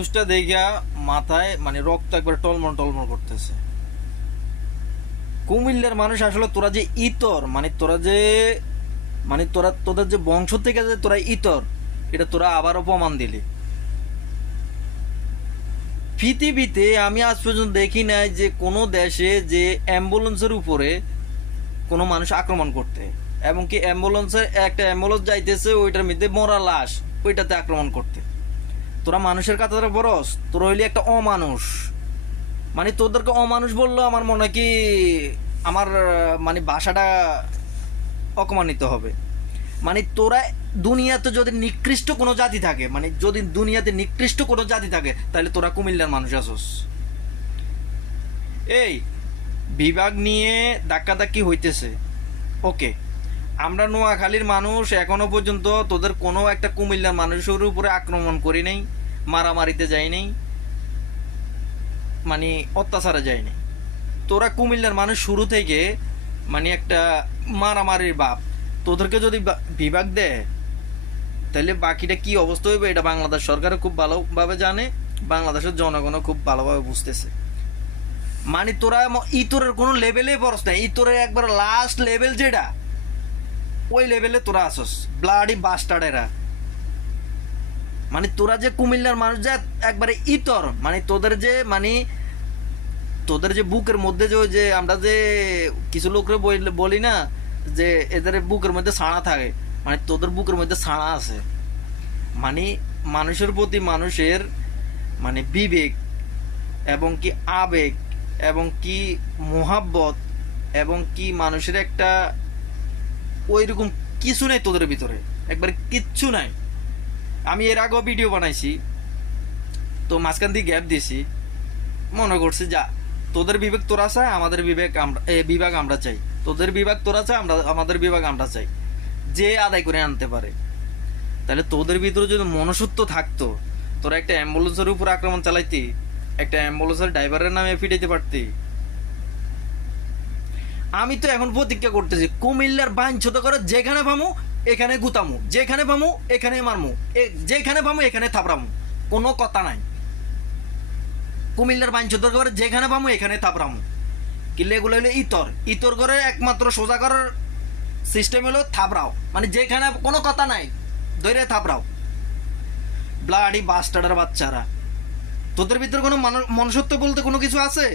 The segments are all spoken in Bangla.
নিউজটা দেখা মাথায় মানে রক্ত একবার টলমল টলমল করতেছে। কুমিল্লার মানুষ আসলে তোরা যে ইতর মানে তোদের যে বংশ থেকে যে তোরা ইতর, এটা তোরা আবারও প্রমাণ দিলি। পৃথিবীতে আমি আজ পর্যন্ত দেখি নাই যে কোনো দেশে যে অ্যাম্বুলেন্সের উপরে কোনো মানুষ আক্রমণ করতে, এবং কি অ্যাম্বুলেন্সের একটা অ্যাম্বুলেন্স যাইতেছে ওইটার মধ্যে মরা লাশ, ওইটাতে আক্রমণ করতে। তোরা মানুষের কাতারে বরস, তোরা হইলি একটা অমানুষ। মানে তোদেরকে অমানুষ বললো আমার মনে হয় কি আমার মানে ভাষাটা অপমানিত হবে। মানে তোরা দুনিয়াতে যদি নিকৃষ্ট কোনো জাতি থাকে, মানে যদি দুনিয়াতে নিকৃষ্ট কোনো জাতি থাকে, তাহলে তোরা কুমিল্লার মানুষ আসোস। এই বিভাগ নিয়ে ধাক্কাধাক্কি হইতেছে, ওকে, আমরা নোয়াখালীর মানুষ এখনো পর্যন্ত তোদের কোনো একটা কুমিল্লার মানুষের উপরে আক্রমণ করি নাই, মারামারিতে যাই নাই, মানে অত্যাচারে যাই নাই। তোরা কুমিল্লার মানুষ শুরু থেকে মানে একটা মারামারির বাপ। তোদেরকে যদি বিভাগ দেয় তাহলে বাকিটা কি অবস্থা হইবে এটা বাংলাদেশ সরকারও খুব ভালোভাবে জানে, বাংলাদেশের জনগণও খুব ভালোভাবে বুঝতেছে। মানে তোরা ইতরের কোনো লেভেলে পড়স না, ইতরের একবার লাস্ট লেভেল যেটা, ওই লেভেলে তোরা আসস, ব্লাডি বাস্টার্ডেরা। মানে তোরা যে কুমিল্লার মানুষ যা একবারে ইতর, মানে তোদের যে বুকের মধ্যে যে আমরা যে কিছু লোকরে বলি না যে এদের বুকের মধ্যে ছাড়া থাকে, মানে তোদের বুকের মধ্যে ছাড়া আছে। মানে মানুষের প্রতি মানুষের মানে বিবেক এবং কি আবেগ এবং কি মোহাব্বত এবং কি মানুষের একটা ওই রকম কিছু নেই তোদের ভিতরে, একবার কিচ্ছু নাই। আমি এর আগেও ভিডিও বানাইছি, তো মাঝখান দিয়ে গ্যাপ দিয়েছি, মনে করছি যা তোদের বিবেক তোরা চাই, আমাদের বিভাগ আমরা চাই, তোদের বিভাগ তোরা চাই, আমাদের বিভাগ আমরা চাই, যে আদায় করে আনতে পারে। তাহলে তোদের ভিতরে যদি মনুষ্যত্ব থাকতো, তোরা একটা অ্যাম্বুলেন্সের উপর আক্রমণ চালাইতি, একটা অ্যাম্বুলেন্সের ড্রাইভারের নামে ফিটাইতে পারতি। আমি তো এখন প্রতিজ্ঞা করতেছি, কুমিল্লার বাইঞ্ছত করে যেখানে পামু এখানে গুতামু, যেখানে পামু এখানে মারমু, যেখানে পামু এখানে থাপড়ামু, কোনো কথা নাই। কুমিল্লার বাইঞ্ছত করে যেখানে পামু এখানে থাপড়ামু। কিলে এগুলো হলো ইতর করে একমাত্র সোজা করার সিস্টেম হলো থাপড়াও, মানে যেখানে কোনো কথা নাই ধরে থাপড়াও। ব্লাডি বাস্টার্ডের বাচ্চারা, তোদের ভিতরে কোনো মনুষ্যত্ব বলতে কোনো কিছু আছে?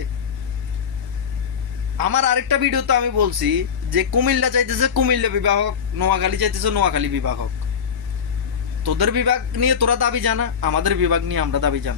আমার আরেকটা ভিডিওতে আমি বলছি যে কুমিল্লা চাইতেছে কুমিল্লা বিভাগ হোক, নোয়াখালী চাইতেছে নোয়াখালী বিভাগ হোক। তোদের বিভাগ নিয়ে তোরা দাবি জানা, আমাদের বিভাগ নিয়ে আমরা দাবি জানা।